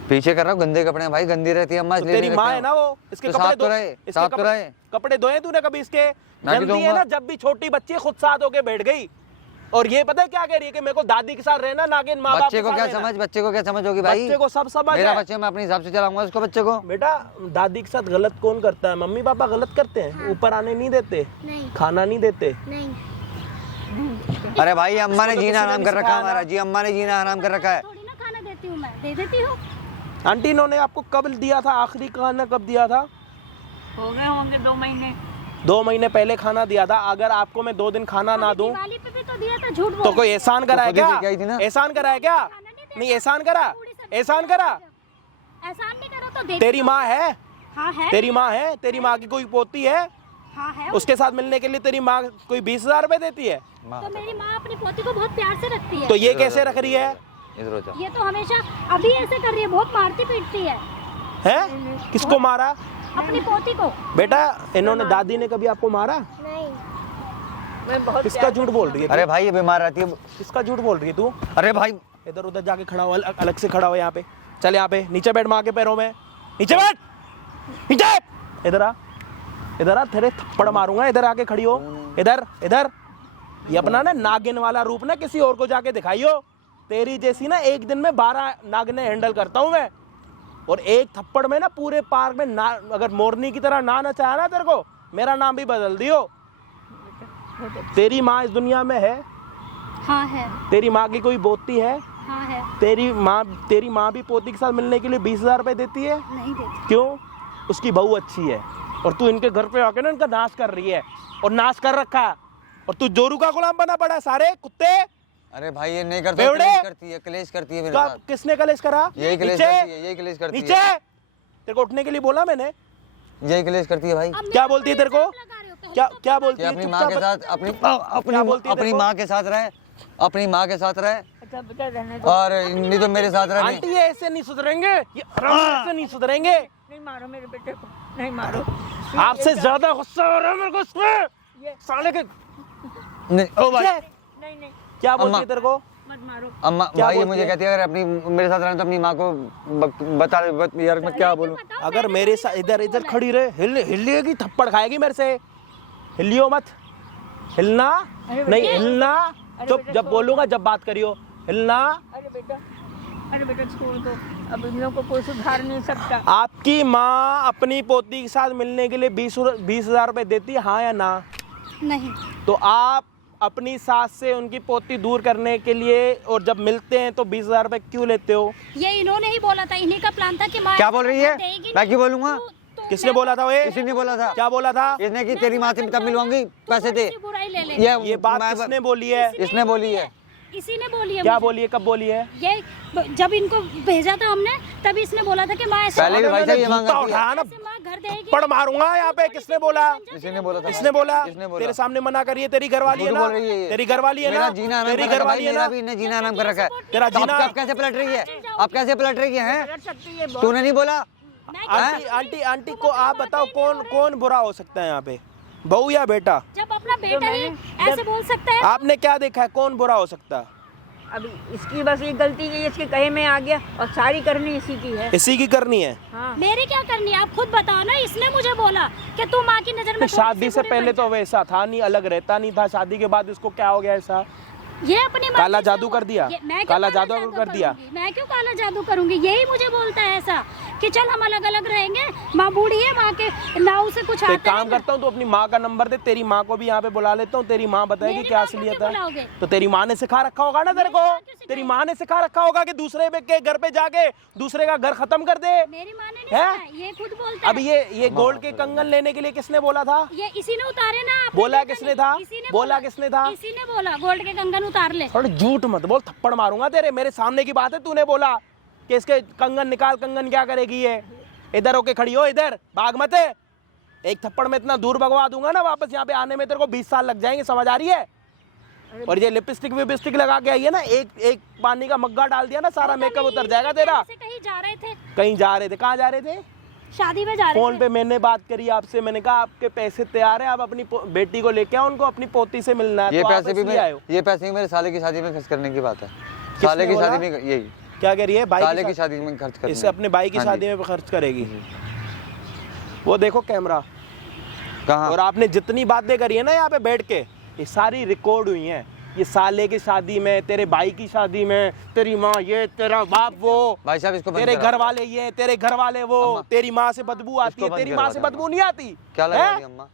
पीछे कर रहा हूँ, गंदे कपड़े हैं भाई, गंदी रहती है अम्मा तो इसलिए तेरी नहीं माँ रखते है हो। ना वो, इसके तो कपड़े साथ तो रहे, इसके साथ तो रहे। कपड़े धोए तूने कभी इसके? मैं भी गंदी है धोऊंगा। ना, जब भी छोटी बच्ची खुद साथ होके बैठ गई। और ये पता है क्या कह रही है कि मेरे को दादी के साथ रहना, नागिन माँ बाप बच्चे को क्या समझ, बच्चे को क्या समझ होगी भाई? बच्चे को सब समझ मेरा है। बच्चे मैं अपने हिसाब से चलाऊंगा उसको, बच्चे को। बेटा दादी के साथ गलत कौन करता है? मम्मी पापा गलत करते हैं, ऊपर आने नहीं देते, नहीं खाना नहीं देते। नहीं अरे भाई अम्मा ने इसको तो जीना किसी ने हराम नहीं कर रखा है सिखाया हमारा ना। जी, अम्मा ने जीना हराम कर रखा है। थोड़ी ना खाना देती हूँ मैं, दे देती हूँ। आंटी इन्होंने आपको कब दिया था? आखिरी खाना कब दिया था? हो गए होंगे 2 महीने। 2 महीने पहले खाना दिया था। अगर आपको मैं 2 दिन खाना ना दूं दिवाली पे भी तो दिया था, झूठ बोल तो कोई एहसान करा है तो खुद ही क्या? लेके आई थी ना। एहसान करा है क्या? नहीं एहसान करा, एहसान करा। एहसान नहीं करो तो दे। तेरी माँ है, हाँ है, तेरी माँ है, तेरी माँ की कोई पोती है, हाँ है। उसके साथ मिलने के लिए तेरी माँ कोई 20,000 रुपए देती है? तो मेरी माँ अपनी पोती को बहुत प्यार से रखती है। तो ये कैसे रख रही है? इधर हो जा। ये तो हमेशा अभी ऐसे कर रही है, बहुत मारती पीटती है हैं? किसको मारा? अपनी पोती को। बेटा इन्होंने, दादी ने कभी आपको मारा? नहीं मैं बहुत किसका झूठ बोल रही है अरे तू? भाई ये बीमार रहती है। किसका झूठ बोल रही है तू? अरे भाई इधर उधर जाके खड़ा हो, अलग से खड़ा हो यहाँ पे। चल यहाँ पे नीचे बैठ, माँ के पैरों में नीचे बैठ, नीचे। इधर आ, इधर आ, तेरे थप्पड़ मारूंगा। इधर आके खड़ी हो, इधर इधर। ये अपना ना नागिन वाला रूप ना किसी और को जाके दिखाइयो। तेरी जैसी ना एक दिन में 12 नागिने हैंडल करता हूँ मैं। और एक थप्पड़ में ना पूरे पार्क में ना, अगर मोरनी की तरह ना नचाया ना तेरे को, मेरा नाम भी बदल दियो। तेरी माँ इस दुनिया में है? हाँ है, तेरी माँ की कोई पोती है? हाँ है। तेरी माँ भी पोती के साथ मिलने के लिए 20,000 रुपए देती है? नहीं देती। क्यों? उसकी बहू अच्छी है और तू इनके घर पे आके ना इनका नाश कर रही है, और नाश कर रखा है। और तू जोरू का गुलाम बना पड़ा है। सारे कुत्ते अरे भाई ये नहीं करती, बेवड़े! कलेश करती है, कलेश करती है मेरे का, साथ। किसने कलेश करा? यही कलेश नीचे, करती है, यही कलेश करती नीचे। है, तेरे को उठने के लिए बोला मैंने? यही कलेश करती है भाई। अब क्या मेरे बोलती है ऊपर तेरे को? इल्जाम लगा रहे हो, कहूँ क्या तो क्या क्या? बोलती कि है? अपनी चुपचाप माँ के बता। साथ अपनी क्या बोलती है अपनी तेरे को? माँ के साथ रहे, अपनी माँ के साथ रहे, अच्छा बेटा रहने दो। और नहीं तो मेरे साथ रहे। आंटी ये ऐसे नहीं सुधरेंगे, ये हराम ऐसे नहीं सुधरेंगे। नहीं मारो मेरे बेटे को, नहीं मारो। आपसे ज्यादा गुस्सा हो रहा है मेरे को इसमें। ये साले के नहीं ओ भाई, नहीं नहीं क्या बोलती है अम्मा। तेरे को? मत मारो। अम्मा क्या भाई ये बोलती मुझे है? कहती है अगर अपनी मेरे साथ रहे तो अपनी माँ को बता यार मैं क्या बोलूँ। अगर मेरे साथ इधर इधर खड़ी रहे, हिलेगी, थप्पड़ खाएगी मेरे से। हिलियो मत, हिलना नहीं, हिलना। चुप, जब बोलूंगा जब बात करियो, हिलना। अरे बेटा छोड़ दो, अब इन लोगों को कोई सुधार नहीं सकता। आपकी माँ अपनी पोती के साथ मिलने के लिए 20,000 रुपए देती है, हाँ या ना? नहीं, तो आप अपनी सास से उनकी पोती दूर करने के लिए, और जब मिलते हैं तो 20,000 रुपए क्यों लेते हो? ये इन्होंने ही बोला था, इन्हीं का प्लान था कि माँ क्या बोल रही है? देगी मैं क्यों बोलूंगा? तो किसने बोला था? ये किसी ने बोला था? क्या बोला था? इसने कि तेरी माँ से तब मिलवाऊंगी, पैसे दे। इसकी बुराई ले ले। ये बात मैं- किसने बोली है? इसने बोली है। इसी ने बोली है क्या मुझे। बोली है? कब बोली है? ये जब इनको भेजा था हमने, तभी इसने बोला था कि माँ ऐसे पहले भी भाई साहब ये जूता मांगा उठाया ना, ऐसे माँ घर देगी। पड़ मारूंगा यहाँ पे। किसने बोला? इसी ने बोला था। किसने बोला? इसने बोला। तेरे सामने मना करिए, तेरी घरवाली है झूठ ना? बोल रही है ये। तेरी घरवाली है मेरा ना? जीना हराम तेरी कर रखा है भाई, घरवाली है मेरा ना? भी इन्हें जीना हराम कर रखा है। तेरा तो जीना अब कैसे पलट रही है? अब कैसे पलट रही है? कर सकती है बहुत। तूने नहीं बोला? आंटी को आप बताओ कौन बुरा हो सकता है यहाँ पे, बहू या बेटा? जब अपना बेटा ही ऐसे बोल सकता है। आपने क्या देखा है, कौन बुरा हो सकता है? अभी इसकी बस ये गलती की, इसके कहे में आ गया, और सारी करनी इसी की है। इसी की करनी है। हाँ मेरी क्या करनी है, आप खुद बताओ ना। इसने मुझे बोला कि तू माँ की नजर में तो शादी से पहले तो वैसा था नहीं, अलग रहता नहीं था। शादी के बाद इसको क्या हो गया ऐसा? ये अपनी मर्जी काला से जादू हुआ। कर दिया? मैं क्यों काला जादू कर दिया? करूंगी? मैं क्यों काला जादू करूंगी? यही मुझे बोलता है ऐसा कि चल हम अलग अलग रहेंगे। माँ बूढ़ी है, माँ के नाव से कुछ तो एक आता काम करता हूँ, तो अपनी माँ का नंबर दे, तेरी माँ को भी यहाँ पे बुला लेता हूँ। तेरी माँ बताएगी मेरी क्या माँ को असलियत क्यों है। बुलाओगे? तो तेरी माँ ने सिखा रखा होगा ना तेरे को। तेरी माँ ने सिखा रखा होगा कि दूसरे के घर पे जाके दूसरे का घर खत्म कर दे। मेरी माँ ने नहीं हैं? सिखाया, ये खुद बोलता है। अब ये गोल्ड के कंगन लेने के लिए किसने बोला था? ये इसी ने उतारे ना। आपने बोला देखा किसने नहीं? था? इसी ने बोला किसने था? इसी ने बोला गोल्ड के कंगन उतार ले। थोड़ा झूठ मत बोल, थप्पड़ मारूंगा तेरे। मेरे सामने की बात है, तूने बोला कि इसके कंगन निकाल। कंगन क्या करेगी ये? इधर होके खड़ी हो, इधर भाग मत। एक थप्पड़ में इतना दूर भगवा दूंगा ना, वापस यहाँ पे आने में तेरे को 20 साल लग जाएंगे, समझ आ रही है? और ये लिपस्टिक विपस्टिक लगा के आई है ना, एक पानी का मग्गा डाल दिया ना, सारा मेकअप उतर जाएगा तेरा। ऐसे कहीं जा रहे थे, कहीं जा रहे थे? कहाँ जा रहे थे? शादी में जा रहे फोन थे। पे मैंने बात करी आपसे, मैंने कहा आपके पैसे तैयार है, आप अपनी बेटी को लेके आओ, उनको अपनी पोती से मिलना है। ये तो आप पैसे भी इसलिए आए हो। ये पैसे भी मेरे साले की शादी में खर्च करने की बात है। साले की बोला? शादी में यही क्या कह रही है? भाई साले की शादी में खर्च करने। इससे अपने भाई की हाँ जी। शादी में खर्च करेगी। वो देखो कैमरा। कहाँ? और आपने जितनी बातें करी है ना यहाँ पे बैठ के, ये सारी रिकॉर्ड हुई हैं। ये साले की शादी में, तेरे भाई की शादी में, तेरी माँ ये, तेरा बाप वो, भाई साहब इसको बंद तेरे करा। घर वाले ये, तेरे घर वाले वो, तेरी माँ से बदबू आती है, बंद तेरी करवा माँ से दे बदबू नहीं आती क्या लगा हैं? दी अम्मा?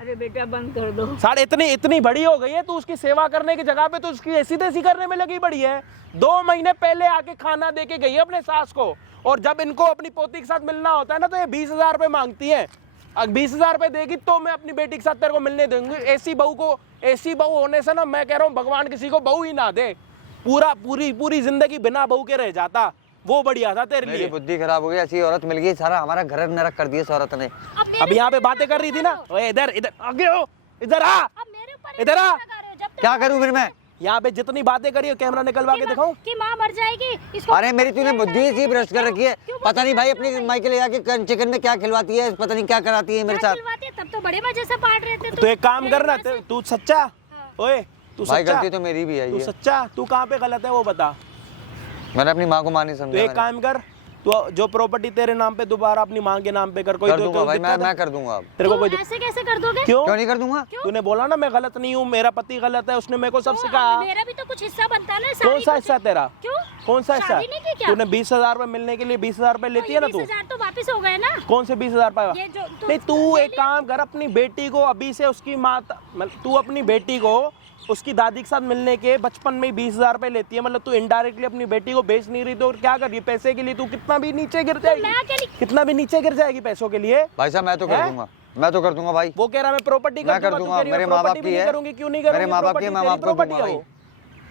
अरे बेटा बंद कर दो। साढ़े इतनी बड़ी हो गई है, तू उसकी सेवा करने की जगह पे तू उसकी ऐसी तैसी करने में लगी बड़ी है। 2 महीने पहले आके खाना दे के गई है अपने सास को, और जब इनको अपनी पोती के साथ मिलना होता है ना तो ये 20,000 रुपये मांगती है। अब 20,000 रुपये देगी तो मैं अपनी बेटी के साथ तेरे को मिलने दूंगी। ऐसी बहू होने से ना मैं कह रहा हूँ भगवान किसी को बहू ही ना दे, पूरी जिंदगी बिना बहू के रह जाता, वो बढ़िया था तेरे मेरी लिए। बुद्धि खराब हो गई, ऐसी औरत मिल गई, सारा हमारा घर नरक कर दिया इस औरत ने। अब यहाँ पे बातें कर रही थी ना, ओए इधर आगे हो, इधर आ, अब मेरे ऊपर इधर आ। लगा रहे हो, जब तक क्या करूं फिर मैं? यहाँ पे जितनी बातें करी हो कैमरा निकलवा के दिखाऊं। कि माँ मर जाएगी इसको। अरे मेरी तूने बुद्धि सी भ्रष्ट कर रखी है, पता नहीं भाई अपनी माई के ले जाके चिकन में क्या खिलवाती है, पता नहीं क्या कराती है मेरे क्या साथ। खिलवाती है? तब तो बड़े मजे से पाट रहे थे। तो एक काम करना, तू सच्चा, ओए तू भाई सच्चा, गलती तो मेरी भी है तू ये, सच्चा, तू कहाँ पे गलत है वो बता। मैंने अपनी माँ को माँ नहीं तो समझा। एक मैंने। काम कर, तू जो प्रॉपर्टी तेरे नाम पे दोबारा अपनी माँ के नाम पे कर। कोई कर तो दूंगा भाई, दिक्कत है? मैं कर दूंगा अब। तेरे को कोई ऐसे कैसे कर दोगे? क्यों क्यों नहीं कर दूंगा? तूने बोला ना मैं गलत नहीं हूँ, मेरा पति गलत है, उसने मेरे को सब सिखाया। मेरा भी तो कुछ हिस्सा बनता है ना। कौन सा हिस्सा तेरा? क्यों? कौन सा हिस्सा? शादी नहीं की क्या? तूने 20,000 रुपये मिलने के लिए 20,000 रुपये लेती है ना तू। 20,000 तो वापस हो गए ना। कौन से 20,000 रुपये? ये जो नहीं तू एक काम कर, अपनी बेटी को अभी से उसकी माता, तू अपनी बेटी को उसकी दादी के साथ मिलने के बचपन में 20,000 रुपये लेती है, मतलब तू इनडायरेक्टली अपनी बेटी को बेच नहीं रही, तो और क्या कर रही है पैसे के लिए? तू कितना भी नीचे गिर जाएगी, मैं अकेली- कितना भी नीचे गिर जाएगी पैसों के लिए। भाई साहब मैं तो कर हैं? दूंगा, मैं तो कर दूंगा भाई। वो कह रहा मैं प्रॉपर्टी मैं कर दूंगा, मेरे माँ बाप की है। करूंगी, क्यों नहीं करूंगी? मेरे माँ बाप की है, मैं माँ को प्रॉपर्टी दूंगा है भाई। वो।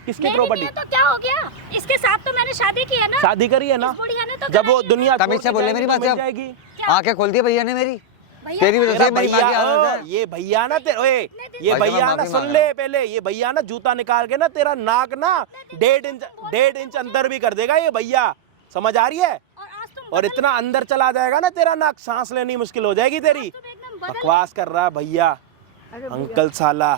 किसकी मेरी प्रॉपर्टी? नहीं है तो क्या हो गया? इसके साथ तो मैंने शादी की है ना। शादी करी है ना, इस बुढ़िया ने तो जब वो कराई है। दुनिया तमीज से छोड़ के बोले जाएगी मेरी तो बात मिल से। जाएगी। आंखें खोल दी भैया ने मेरी, भैया, तेरी वजह तेरा से मेरी माँ की भैया, हालत है। ये भैया ना तेरे, ओए ये भाई भैया साहब, ना माफी सुन मांग ले पहले, ये भैया ना जूता निकाल के ना तेरा नाक ना 1.5 इंच अंदर भी कर देगा ये भैया, समझ आ रही है? और आज तुम और इतना अंदर चला जाएगा ना तेरा नाक, सांस लेनी मुश्किल हो जाएगी तेरी। तुम एकदम बदल। बकवास कर रहा है भैया, अंकल साला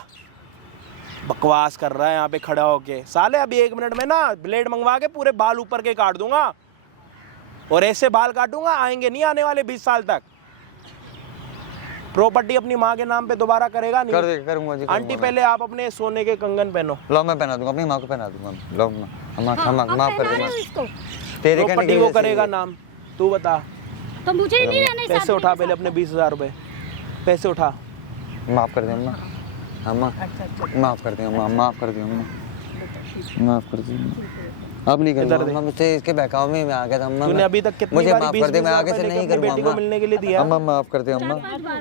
बकवास कर रहा है यहाँ पे खड़ा होके। साले अभी 1 मिनट में ना ब्लेड मंगवा के पूरे बाल ऊपर के काट दूंगा, और ऐसे बाल काटूंगा आएंगे नहीं आने वाले 20 साल तक। प्रॉपर्टी अपनी माँ के नाम पे दोबारा करेगा नहीं? कर दे, करूंगा जी, आंटी करूंगा पहले आप अपने सोने के कंगन पहनो। लो मैं पहना दूंगा, अपनी माँ को पहना दूंगा। लो माफ कर पहना रहे दूंगा, हो इसको तेरे कहने प्रॉपर्टी की वो वजह से करेगा ये। नाम, तू बता। तो मुझे ही नहीं रहना इस पैसे आदमी उठा के पहले साथ। अपने 20,000 रुपए, पैसे उठा। माफ कर दे अम्मा, अम्मा माफ कर दे अम्मा, माफ कर दे अम्मा, माफ कर दे। अब नहीं इधर करूंगा दे। अम्मा, मुझसे इसके बहकाव में आ गया था अम्मा। तूने अभी तक कितनी मुझे बारी माफ 20,000 कर दे, मैं आगे रुपए से लेके नहीं अपनी करूंगा बेटी को अम्मा। मिलने के लिए दिया? अम्मा माफ कर दे अम्मा।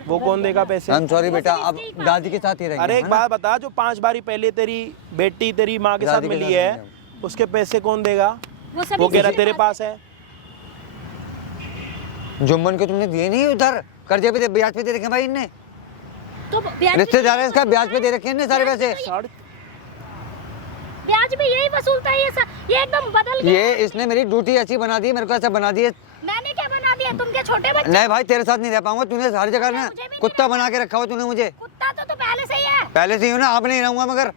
वो कौन देगा पैसे? आई एम सॉरी बेटा, अब दादी के साथ ही रहेंगे। अरे एक है ना? बात बता, जो 5 बारी पहले तेरी बेटी तेरी माँ के साथ दादी के मिली साथ है, रहेंगे उसके पैसे कौन देगा? वो सभी वो कह रहा चीजें तेरे बात पास है। जुम्मन को तुमने दिए नहीं उधर, कर्जे पे ब्याज पे दे रखे भाई इनने, तो ब्याज रिश्तेदार है इसका, ब्याज पे दे रखे इनने सारे पैसे। ब्याज भी यही वसूलता है ये एकदम बदल गया। ये इसने मेरी ड्यूटी ऐसी बना दी, मेरे को ऐसा बना दिए। मैंने क्या बना दिया? तुम क्या छोटे बच्चे? नहीं भाई तेरे साथ नहीं रह पाऊंगा, तूने हर जगह ना मुझे भी नहीं कुत्ता बना के रखा हो तूने मुझे। कुत्ता तो पहले से ही है। पहले से ही हूँ ना, अब नहीं रहूंगा, मगर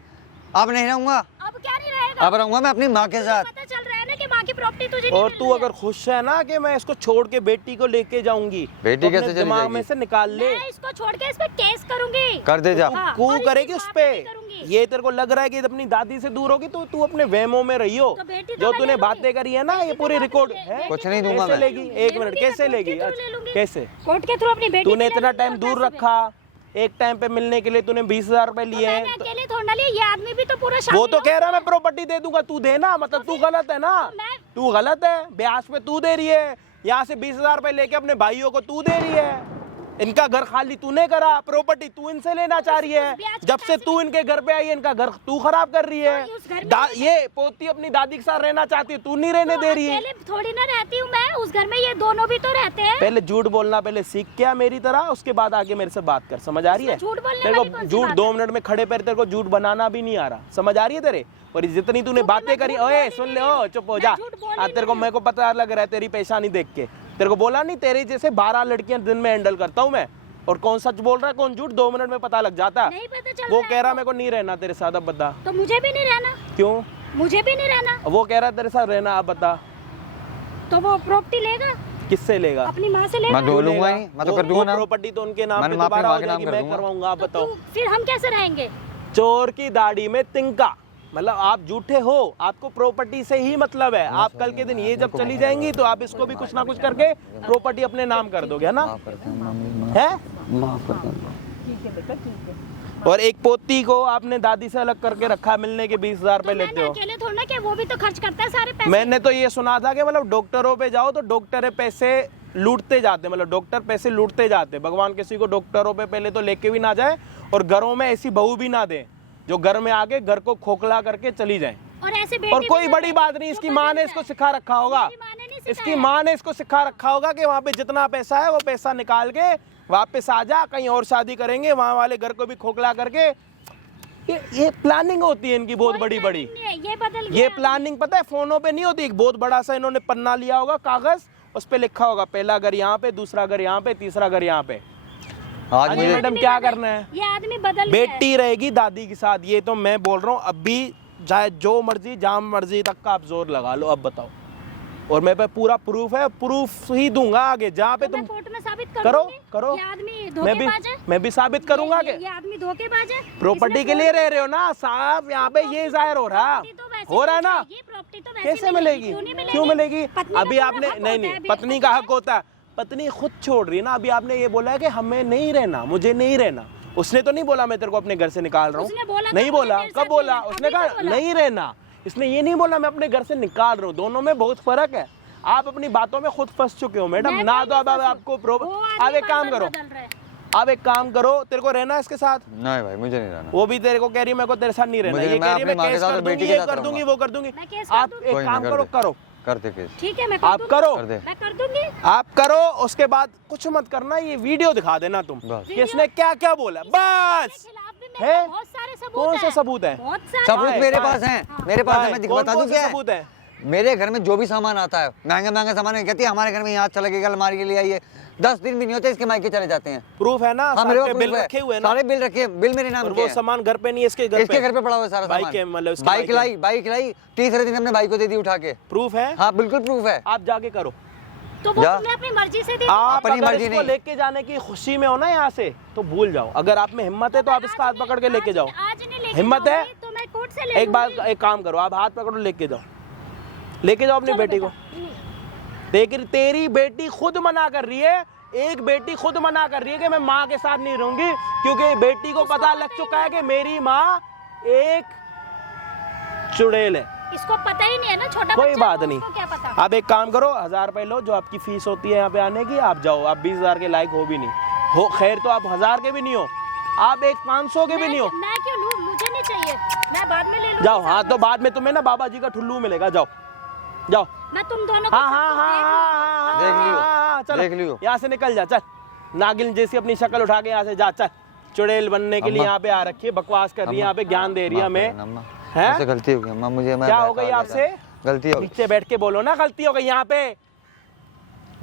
अब नहीं रहूंगा, अब क्या नहीं रहेगा? अब रहूंगा मैं अपनी माँ के साथ। पता चल रहा है ना कि माँ की प्रॉपर्टी तुझे नहीं और मिल तू रही है। अगर खुश है ना कि मैं इसको छोड़ के बेटी को लेके जाऊंगी, बेटी तो कैसे अपने चली दिमाग जाएगी? में से निकाल ले। मैं इसको छोड़ के इस पे केस करूंगी। कर दे जा। हाँ, कू और करेगी इसकी उस माँ पे। भी करूंगी। ये तेरे को लग रहा है कि अपनी दादी से दूर होगी, तो तू अपने वहमों में रही हो। तो बेटी तो जो मैं तूने ले बातें करी है ना, ये पूरी रिकॉर्ड है। कुछ नहीं दूंगा कैसे मैं। लेगी? एक ले मिनट, लूंगी, कैसे मैं कोर्ट लेगी? के थ्रू ले लूंगी। कैसे? कोर्ट के थ्रू अपनी बेटी तूने से ले इतना लूंगी टाइम और दूर पैसे भी। रखा, एक टाइम पे मिलने के लिए तूने 20,000 रुपए लिए मैंने हैं। अकेले थोड़ा लिया, ये आदमी भी तो पूरा वो तो कह रहा है मैं प्रॉपर्टी दे दूंगा, तू देना, मतलब तू गलत है ना, मैं- तू गलत है। ब्याज पे तू दे रही है, यहाँ से 20,000 रुपए लेके अपने भाइयों को तू दे रही है। इनका घर खाली तूने करा, प्रॉपर्टी तू इनसे लेना चाह रही है। ब्याज के जब से तू इनके घर पे आई है, इनका घर तू खराब कर रही है। तो उस घर में ये पोती अपनी दादी के साथ रहना चाहती है, तू नहीं रहने दे रही है। अकेले थोड़ी ना रहती हूँ मैं, उस घर में ये दोनों भी तो रहते हैं। पहले झूठ बोलना पहले सीख क्या मेरी तरह, उसके बाद आगे मेरे से बात कर, समझ आ रही है? इसमें झूठ बोलने तेरे वाली को कौन सी झूठ बात 2 है? मिनट में खड़े पैर तेरे को झूठ बनाना भी नहीं आ रहा, समझ आ रही है तेरे? और जितनी तूने बातें करी, ओए सुन ले, ओ चुप हो जा। झूठ बोली आज तेरे को मेरे को पता लग रहा है तेरी पेशानी देख के। तेरे को बोला नहीं, तेरे जैसे 12 लड़कियां दिन में हैंडल करता हूँ मैं, और कौन सच बोल रहा है कौन झूठ 2 मिनट में पता लग जाता। नहीं पता चल वो रहा कह है रहा मेरे को नहीं रहना तेरे साथ, अब बता तो मुझे भी नहीं रहना। क्यों? मुझे भी नहीं रहना। वो कह रहा तेरे साथ रहना, अब बता तो वो प्रॉपर्टी लेगा, किससे लेगा? अपनी माँ से लेगा। मैं दो लूंगा ही, मैं तो कर दूंगा ना। प्रॉपर्टी तो उनके नाम मैंने पे माँ की दोबारा माँ हो के नाम जाएगी, कर मैं दूंगा। करवाऊंगा, आप तो बताओ। फिर हम कैसे रहेंगे? चोर की दाढ़ी में तिनका, मतलब आप झूठे हो, आपको प्रॉपर्टी से ही मतलब है। आप कल के दिन ये जब चली जाएंगी तो आप इसको भी कुछ ना कुछ करके प्रॉपर्टी अपने नाम कर दोगे, है ना? माफ करते हैं अम्मा, है? माफ करते हैं। ठीक है बेटा, ठीक है। और एक पोती को आपने दादी से अलग करके रखा, मिलने के 20,000 रुपए लेते हो। अकेले थोड़ा ना कि वो भी तो खर्च करता है सारे पैसे। मैंने तो ये सुना था कि मतलब डॉक्टरों पे जाओ तो डॉक्टर पैसे लूटते जाते, मतलब डॉक्टर पैसे लूटते जाते। भगवान किसी को डॉक्टरों पे पहले तो लेके भी ना जाए और घरों में ऐसी बहू भी ना दे जो घर में आके घर को खोखला करके चली जाए। और ऐसे बेटे और कोई भी बड़ी बात नहीं, इसकी माँ ने इसको सिखा रखा होगा, मेरी माँ ने नहीं सिखाया। इसकी माँ ने इसको सिखा रखा होगा कि वहाँ पे जितना पैसा है वो पैसा निकाल के वापस आ जा, कहीं और शादी करेंगे, वहाँ वाले घर को भी खोखला करके। ये प्लानिंग होती है इनकी बहुत बड़ी बड़ी। ये बदल ये प्लानिंग पता है फोनों पे नहीं होती, एक बहुत बड़ा सा इन्होंने पन्ना लिया होगा कागज, उस पे लिखा होगा पहला घर यहाँ पे, दूसरा घर यहाँ पे, तीसरा घर यहाँ पे। आज अरे मुझे मैडम क्या करना है? ये आदमी बदल गया है। बेटी रहेगी दादी के साथ, ये तो मैं बोल रहा हूँ। अभी चाहे जो मर्जी जहाँ मर्जी तक का आप जोर लगा लो, अब बताओ। और मेरे पे पूरा प्रूफ है, प्रूफ ही दूंगा आगे जहाँ पे तो मैं तुम कोर्ट में साबित कर करो दूंगी। करो। ये आदमी मैं धोखेबाज है। भी साबित करूंगा कि ये आदमी धोखेबाज है। प्रॉपर्टी के लिए रह रहे हो ना साहब, यहाँ पे ये जाहिर हो रहा प्रॉपर्टी तो वैसे हो रहा है ना? ये प्रॉपर्टी तो वैसे कैसे मिलेगी? क्यों नहीं मिलेगी? क्यों मिलेगी? पत्नी का अभी पूरा आपने हक नहीं होता नहीं है, पत्नी का हक होता है, पत्नी खुद छोड़ रही है ना। अभी आपने ये बोला है कि हमें नहीं रहना, मुझे नहीं रहना। उसने तो नहीं बोला मैं तेरे को अपने घर से निकाल रहा उसने बोला हूँ, था नहीं मुझे बोला। तेरे कब साथ बोला? रहना, उसने अभी कहा तो बोला। नहीं रहना। इसने ये नहीं बोला मैं अपने घर से निकाल रहा हूँ। दोनों में बहुत फर्क है। आप अपनी बातों में खुद फंस चुके हो मैडम। मैं ना कहीं तो अब नहीं फंसी। आपको वो आदमी आप एक काम बार-बार करो, बदल रहा है। आप एक काम करो, तेरे को रहना है इसके साथ। नहीं भाई मुझे नहीं रहना। वो भी तेरे को कह रही है मेरे को तेरे साथ नहीं रहना। मुझे- ये मैं कह रही है अपनी मैं माँ के केस साथ कर और दूंगी, बेटी के ये साथ कर दूंगी, रहूंगा। वो कर दूंगी। मैं केस कर आप दूंगी। एक कोई ना, काम कर करो, दे। करो कर दे केस। ठीक है, मैं कर आप दूंगी। करो, कर दे। मैं कर दूंगी। आप करो। उसके बाद कुछ मत करना, ये वीडियो दिखा देना तुम बस। कि इसने क्या क्या बोला, बस। इसके खिलाफ भी मेरे है? पास बहुत सारे सबूत कौन से हैं। सबूत हैं? बहुत सारे सबूत है, मेरे कहाँ पास है? हैं, मेरे पास है। मैं कौन बता दूं कौन से क्या सबूत है? है? मेरे घर में जो भी सामान आता है, महंगे महंगे सामान है, कहती है हमारे घर में यहाँ अच्छा लगेगा, अलमारी के लिए आइए। 10 दिन भी नहीं होते इसके मायके चले जाते हैं। प्रूफ है ना? हाँ सारे मेरे पास बिल proof है। रखे हुए हैं ना? सारे बिल रखे हैं, बिल मेरे नाम और के वो हैं। सामान घर पे नहीं है, इसके घर इसके घर पे पड़ा हुआ है सारा बाइक सामान। है, मतलब इसकी बाइक बाइक लाई, तीसरे दिन हमने बाइक को दे दी उठा के। प्रूफ है? हाँ बिल्कुल प्रूफ है। आप जाके करो। तो वो जा। तुमने अपनी मर्जी से दी। आप अपनी अगर मर्जी इसको नहीं। लेके जाने की खुशी में हो ना यहाँ से, तो भूल जाओ। अगर आप में हिम्मत है तो आप इसका हाथ पकड़ के लेके जाओ। आज नहीं लेके हिम्मत है? जाऊंगी, तो मैं कोर्ट से ले एक बार लूंगी। एक काम करो, आप हाथ पकड़ो, लेके जाओ, लेके जाओ अपनी चलो बेटी को। बेटा। तेरी बेटी खुद मना कर रही है, एक बेटी खुद मना कर रही है कि मैं माँ के साथ नहीं रहूंगी, क्योंकि बेटी को पता लग चुका है कि मेरी माँ एक चुड़ैल है। इसको पता ही नहीं है ना, छोटा कोई बच्चा बात है, नहीं। उसको क्या पता। आप एक काम करो, 1000 रुपए लो, जो आपकी फीस होती है यहाँ पे आने की। आप जाओ, आप 20,000 के लायक हो भी नहीं हो, खैर तो आप 1000 के भी नहीं हो, आप एक 500 के भी नहीं हो। मैं क्यों लूं? मुझे नहीं चाहिए, मैं बाद में ले लूंगी। जाओ। हाँ तो बाद में तुम्हें ना बाबा जी का ठुल्लू मिलेगा। जाओ जाओ। मैं तुम दोनों को हाँ हाँ सबको हाँ देख देख लियो, हाँ, चलो देख लियो। यहाँ से निकल जा, चल। नागिन जैसी अपनी शक्ल उठा के यहाँ से जा, चल। चुड़ैल बनने के लिए अम्मा। यहाँ पे आ रखी है, बकवास कर रही है, यहाँ पे ज्ञान दे रही है हमें। हैं? मुझसे गलती हो गई अम्मा, मुझे मैं क्या हो गई आपसे? गलती हो गई। नीचे बैठ के बोलो ना, गलती हो गई यहाँ पे।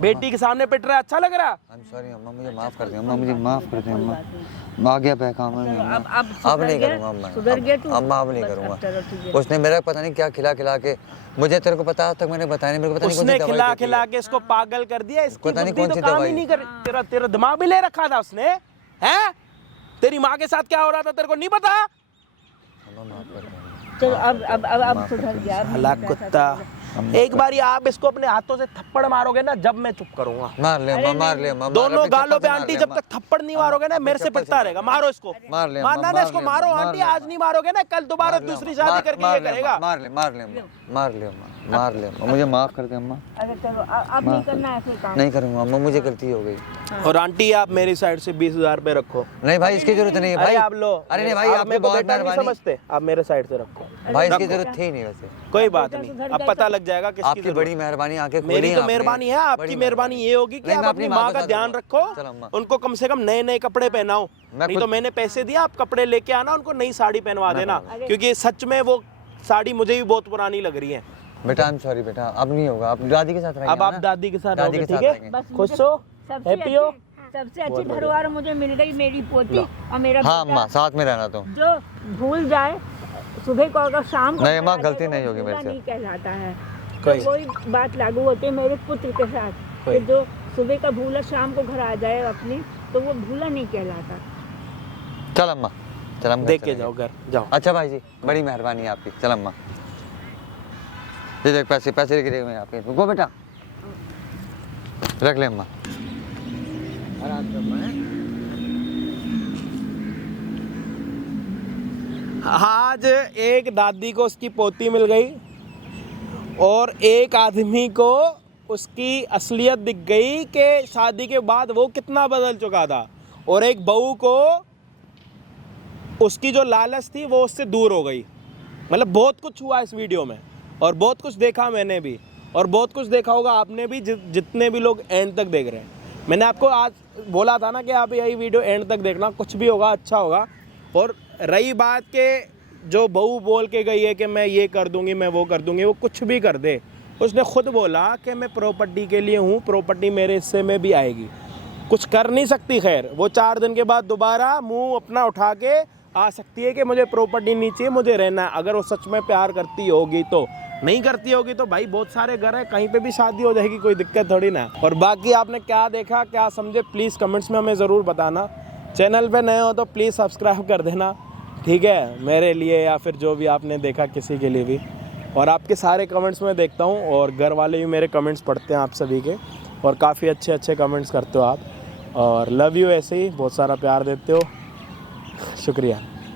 बेटी के सामने पिट रहा है, अच्छा लग रहा? आई एम सॉरी अम्मा, मुझे माफ कर दे अम्मा, मुझे माफ कर दे अम्मा। आ गया पैकाम है अम्मा। अब नहीं करूंगा अम्मा, सुधर गया तू? अम्मा अब नहीं बस अब करूंगा। चलो ठीक है। उसने मेरा पता नहीं क्या खिला खिला के, मुझे तेरे को पता आज तक मैंने बताया नहीं, मेरे को पता नहीं कौन उसने सी दवाई खिला देती है। खिला के इसको पागल कर दिया। इसकी पता नहीं बुद्धि कौन तो सी काम ही दवाई। नहीं कर। तेरा दिमाग भी ले रखा था उसने, हैं? तेरी माँ के साथ क्या हो रहा था तेरे को नहीं पता? अम्मा माफ कर दे। चलो अब सुधर गया। अब नहीं हला ऐसा कुत्ता। एक बारी आप इसको अपने हाथों से थप्पड़ मारोगे ना, जब मैं चुप करूंगा। मार ले अम्मा, मार ले अम्मा, मार, दोनों अपनी गालों चप्पल पे से मार आंटी ले जब अम्मा। तक थप्पड़ नहीं मारोगे ना, मेरे से चप्पल पिटता से रहेगा। मारो इसको, मार ले अम्मा, मारना ना मार इसको, ले मारो अम्मा, आंटी। मार ले आज नहीं मारोगे ना, कल दोबारा दूसरी शादी करके मार ये ले करेगा। अम्मा, मार ले अम्मा, मार ले अम्मा, मार ले अम्मा, मुझे माफ कर दे अम्मा। अरे चलो अब नहीं करना है ऐसे काम। नहीं करूंगा अम्मा, मुझे गलती हो गई। और आंटी आप मेरी साइड से 20,000 रुपए रखो। नहीं भाई इसकी जरूरत नहीं है अरे भाई। आप लो। अरे नहीं भाई, आप आपकी मेरे को बहुत बेटा नहीं मेहरबानी। समझते, आप मेरे साइड से रखो। भाई इसकी जरूरत थी नहीं वैसे। कोई बात नहीं, अब पता लग जाएगा किसकी आपकी जरूरत। बड़ी मेहरबानी आके मेरी तो मेहरबानी है, आपकी मेहरबानी ये होगी कि नहीं, आप मैं अपनी अपनी माँ माँ का के ध्यान साथ रखो, चलो अम्मा। उनको कम से कम नए नए कपड़े पहनाओ। नहीं तो मैंने पैसे दिए, आप कपड़े लेके आना, उनको नई साड़ी पहनवा देना, क्योंकि सच में वो साड़ी मुझे भी बहुत पुरानी लग रही है। बेटा आई एम सॉरी बेटा, अब नहीं होगा, आप दादी के साथ रहेंगे अब आप ना? दादी के साथ दादी रहोगे, के ठीक साथ है? रहेंगे। बस खुश मुझे हो, सबसे हैप्पी हो। सबसे अच्छी धरोहर मुझे मिल गई, मेरी पोती और मेरा हाँ बेटा, अम्मा साथ में रहना तुम। जो भूल जाए सुबह को अगर शाम को नहीं अम्मा, घर आ जाए गलती तो नहीं होगी भूला मेरे से। नहीं कहलाता है। कोई- तो वही बात लागू होती है मेरे पुत्र के साथ कोई- कि जो सुबह का भूला शाम को घर आ जाए अपनी, तो वो भूला नहीं कहलाता। चल अम्मा चल हम घर देख के चलेंगे। जाओ घर जाओ। अच्छा भाई जी, बड़ी मेहरबानी है आपकी। चल अम्मा, ये देख पैसे पैसे गिरे हुए हैं आपके, रुको बेटा, रख ले अम्मा। आज एक दादी को उसकी पोती मिल गई और एक आदमी को उसकी असलियत दिख गई कि शादी के बाद वो कितना बदल चुका था, और एक बहू को उसकी जो लालच थी वो उससे दूर हो गई। मतलब बहुत कुछ हुआ इस वीडियो में, और बहुत कुछ देखा मैंने भी, और बहुत कुछ देखा होगा आपने भी, जितने भी लोग एंड तक देख रहे हैं। मैंने आपको आज बोला था ना कि आप यही वीडियो एंड तक देखना, कुछ भी होगा अच्छा होगा। और रही बात के जो बहू बोल के गई है कि मैं ये कर दूंगी, मैं वो कर दूंगी, वो कुछ भी कर दे, उसने खुद बोला कि मैं प्रॉपर्टी के लिए हूँ, प्रॉपर्टी मेरे हिस्से में भी आएगी, कुछ कर नहीं सकती। खैर वो 4 दिन के बाद दोबारा मुंह अपना उठा के आ सकती है कि मुझे प्रॉपर्टी नहीं चाहिए, मुझे रहना है। अगर वो सच में प्यार करती होगी तो, नहीं करती होगी तो भाई बहुत सारे घर हैं, कहीं पे भी शादी हो जाएगी, कोई दिक्कत थोड़ी ना। और बाकी आपने क्या देखा, क्या समझे, प्लीज़ कमेंट्स में हमें ज़रूर बताना। चैनल पे नए हो तो प्लीज़ सब्सक्राइब कर देना, ठीक है, मेरे लिए या फिर जो भी आपने देखा किसी के लिए भी। और आपके सारे कमेंट्स मैं देखता हूँ, और घर वाले भी मेरे कमेंट्स पढ़ते हैं आप सभी के, और काफ़ी अच्छे अच्छे कमेंट्स करते हो आप। और लव यू, ऐसे ही बहुत सारा प्यार देते हो, शुक्रिया।